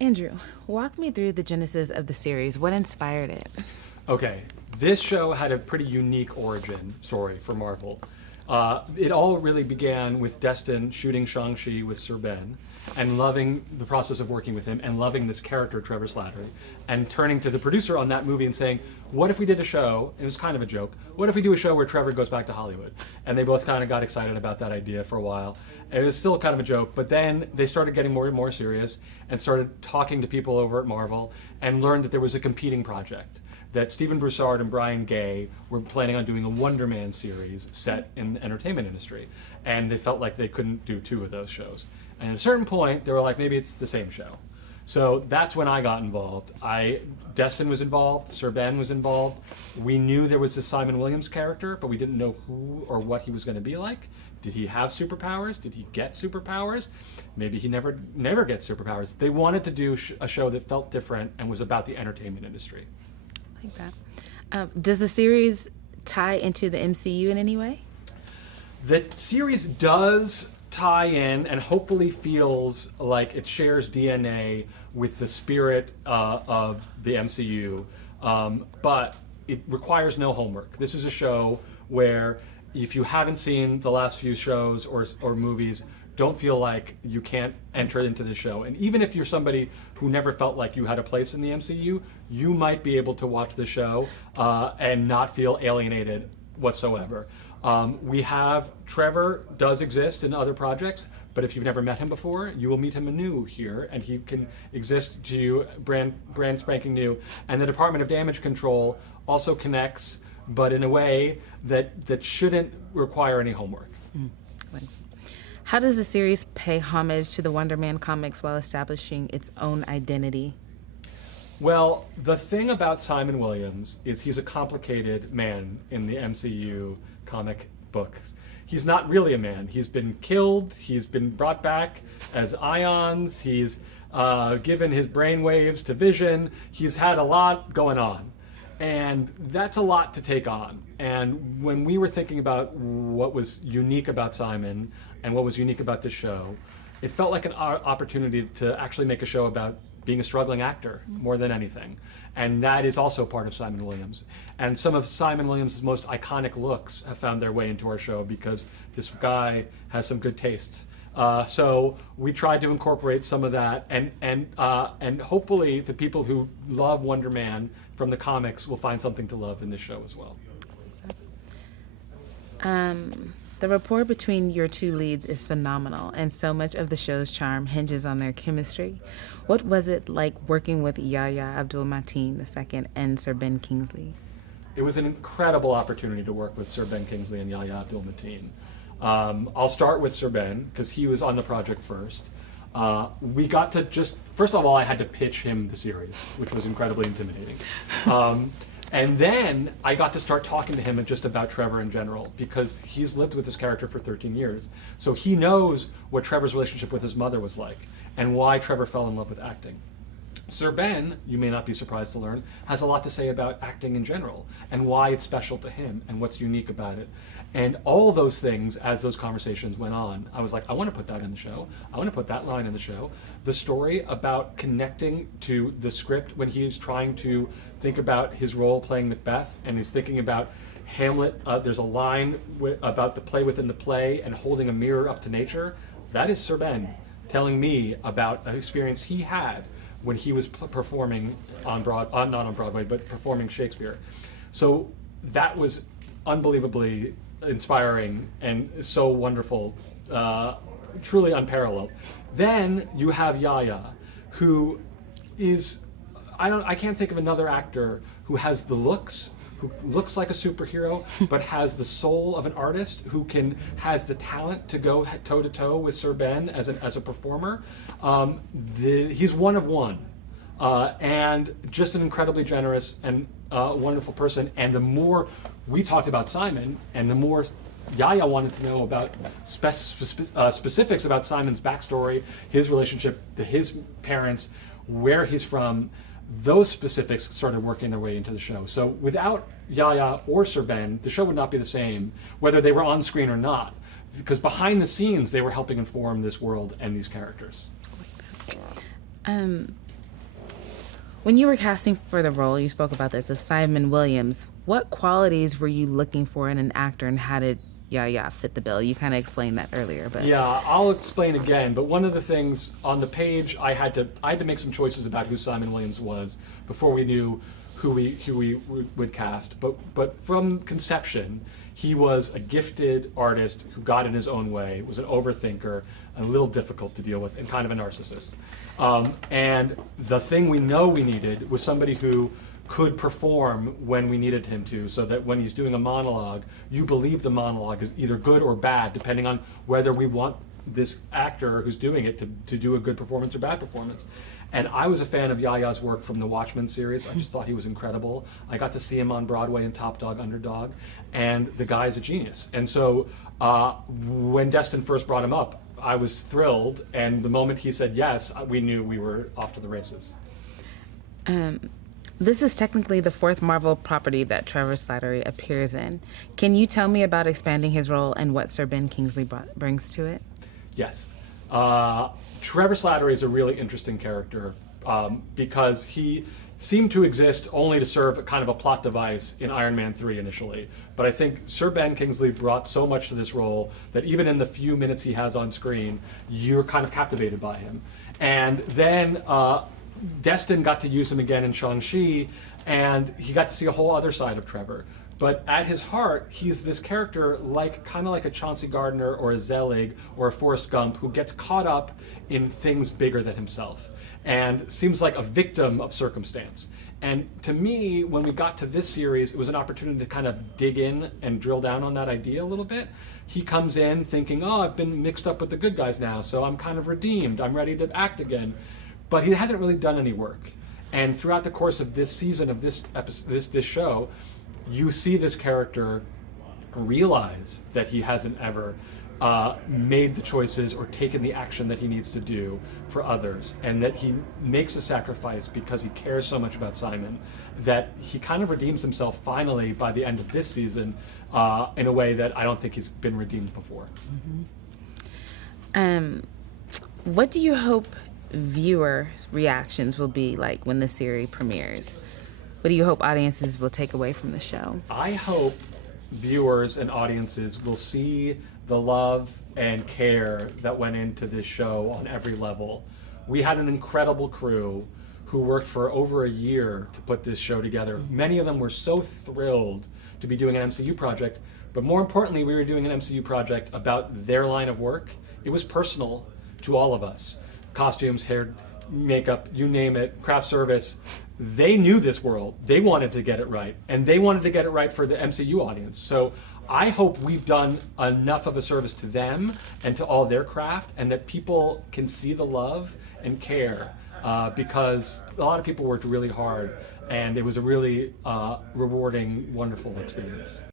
Andrew, walk me through the genesis of the series. What inspired it? Okay, this show had a pretty unique origin story for Marvel. It all really began with Destin shooting Shang-Chi with Sir Ben and loving the process of working with him and loving this character, Trevor Slattery, and turning to the producer on that movie and saying, what if we did a show, it was kind of a joke, what if we do a show where Trevor goes back to Hollywood? And they both kind of got excited about that idea for a while. It was still kind of a joke, but then they started getting more and more serious and started talking to people over at Marvel and learned that there was a competing project, that Stephen Broussard and Brian Gay were planning on doing a Wonder Man series set in the entertainment industry. And they felt like they couldn't do two of those shows. And at a certain point, they were like, maybe it's the same show. So that's when I got involved. Destin was involved, Sir Ben was involved. We knew there was this Simon Williams character, but we didn't know who or what he was going to be like. Did he have superpowers? Did he get superpowers? Maybe he never gets superpowers. They wanted to do a show that felt different and was about the entertainment industry. I like that. Does the series tie into the MCU in any way? The series does tie in and hopefully feels like it shares DNA with the spirit of the MCU, but it requires no homework. This is a show where if you haven't seen the last few shows or movies, don't feel like you can't enter into the show. And even if you're somebody who never felt like you had a place in the MCU, you might be able to watch the show and not feel alienated whatsoever. We have Trevor does exist in other projects, but if you've never met him before, you will meet him anew here, and he can exist to you brand spanking new. And the Department of Damage Control also connects, but in a way that shouldn't require any homework. How does the series pay homage to the Wonder Man comics while establishing its own identity? Well, the thing about Simon Williams is he's a complicated man in the MCU comic books. He's not really a man. He's been killed, he's been brought back as ions, he's given his brainwaves to Vision, he's had a lot going on. And that's a lot to take on. And when we were thinking about what was unique about Simon and what was unique about this show, it felt like an opportunity to actually make a show about being a struggling actor more than anything. And that is also part of Simon Williams. And some of Simon Williams' most iconic looks have found their way into our show because this guy has some good taste. So we tried to incorporate some of that, and hopefully the people who love Wonder Man from the comics will find something to love in this show as well. The rapport between your two leads is phenomenal, and so much of the show's charm hinges on their chemistry. What was it like working with Yahya Abdul-Mateen II and Sir Ben Kingsley? It was an incredible opportunity to work with Sir Ben Kingsley and Yahya Abdul-Mateen. I'll start with Sir Ben, because he was on the project first. We got to first of all, I had to pitch him the series, which was incredibly intimidating. And then I got to start talking to him just about Trevor in general, because he's lived with this character for 13 years. So he knows what Trevor's relationship with his mother was like, and why Trevor fell in love with acting. Sir Ben, you may not be surprised to learn, has a lot to say about acting in general, and why it's special to him, and what's unique about it. And all those things, as those conversations went on, I was like, I want to put that in the show. I want to put that line in the show. The story about connecting to the script when he is trying to think about his role playing Macbeth, and he's thinking about Hamlet. There's a line about the play within the play and holding a mirror up to nature. That is Sir Ben telling me about an experience he had when he was performing not on Broadway, but performing Shakespeare. So that was unbelievably inspiring and so wonderful, truly unparalleled. Then you have Yahya, who is, I can't think of another actor who has the looks, who looks like a superhero, but has the soul of an artist, who has the talent to go toe to toe with Sir Ben as a performer. He's one of one, and just an incredibly generous and wonderful person. And the more we talked about Simon, and the more Yahya wanted to know about specifics about Simon's backstory, his relationship to his parents, where he's from, those specifics started working their way into the show. So without Yahya or Sir Ben, the show would not be the same, whether they were on screen or not, because behind the scenes they were helping inform this world and these characters. When you were casting for the role, you spoke about this, of Simon Williams. What qualities were you looking for in an actor, and how did Yaya fit the bill? You kind of explained that earlier, but Yeah, I'll explain again. But one of the things on the page, I had to make some choices about who Simon Williams was before we knew who we would cast. But from conception, he was a gifted artist who got in his own way, was an overthinker, and a little difficult to deal with, and kind of a narcissist. And the thing we know we needed was somebody who could perform when we needed him to, so that when he's doing a monologue, you believe the monologue is either good or bad, depending on whether we want this actor who's doing it to do a good performance or bad performance. And I was a fan of Yaya's work from the Watchmen series. I just thought he was incredible. I got to see him on Broadway in Top Dog, Underdog, and the guy's a genius. And so when Destin first brought him up, I was thrilled, and the moment he said yes, we knew we were off to the races. This is technically the fourth Marvel property that Trevor Slattery appears in. Can you tell me about expanding his role and what Sir Ben Kingsley brings to it? Yes. Trevor Slattery is a really interesting character because he seemed to exist only to serve kind of a plot device in Iron Man 3 initially. But I think Sir Ben Kingsley brought so much to this role that even in the few minutes he has on screen, you're kind of captivated by him. And then Destin got to use him again in Shang-Chi, and he got to see a whole other side of Trevor. But at his heart, he's this character kind of like a Chauncey Gardiner or a Zelig or a Forrest Gump who gets caught up in things bigger than himself and seems like a victim of circumstance. And to me, when we got to this series, it was an opportunity to kind of dig in and drill down on that idea a little bit. He comes in thinking, oh, I've been mixed up with the good guys now, so I'm kind of redeemed. I'm ready to act again. But he hasn't really done any work. And throughout the course of this season of this show, you see this character realize that he hasn't ever made the choices or taken the action that he needs to do for others, and that he makes a sacrifice because he cares so much about Simon, that he kind of redeems himself finally by the end of this season in a way that I don't think he's been redeemed before. What do you hope viewer reactions will be like when the series premieres? What do you hope audiences will take away from the show? I hope viewers and audiences will see the love and care that went into this show on every level. We had an incredible crew who worked for over a year to put this show together. Many of them were so thrilled to be doing an MCU project, but more importantly, we were doing an MCU project about their line of work. It was personal to all of us. Costumes, hair, makeup, you name it, craft service. They knew this world. They wanted to get it right, and they wanted to get it right for the MCU audience. So I hope we've done enough of a service to them and to all their craft, and that people can see the love and care, because a lot of people worked really hard, and it was a really rewarding, wonderful experience.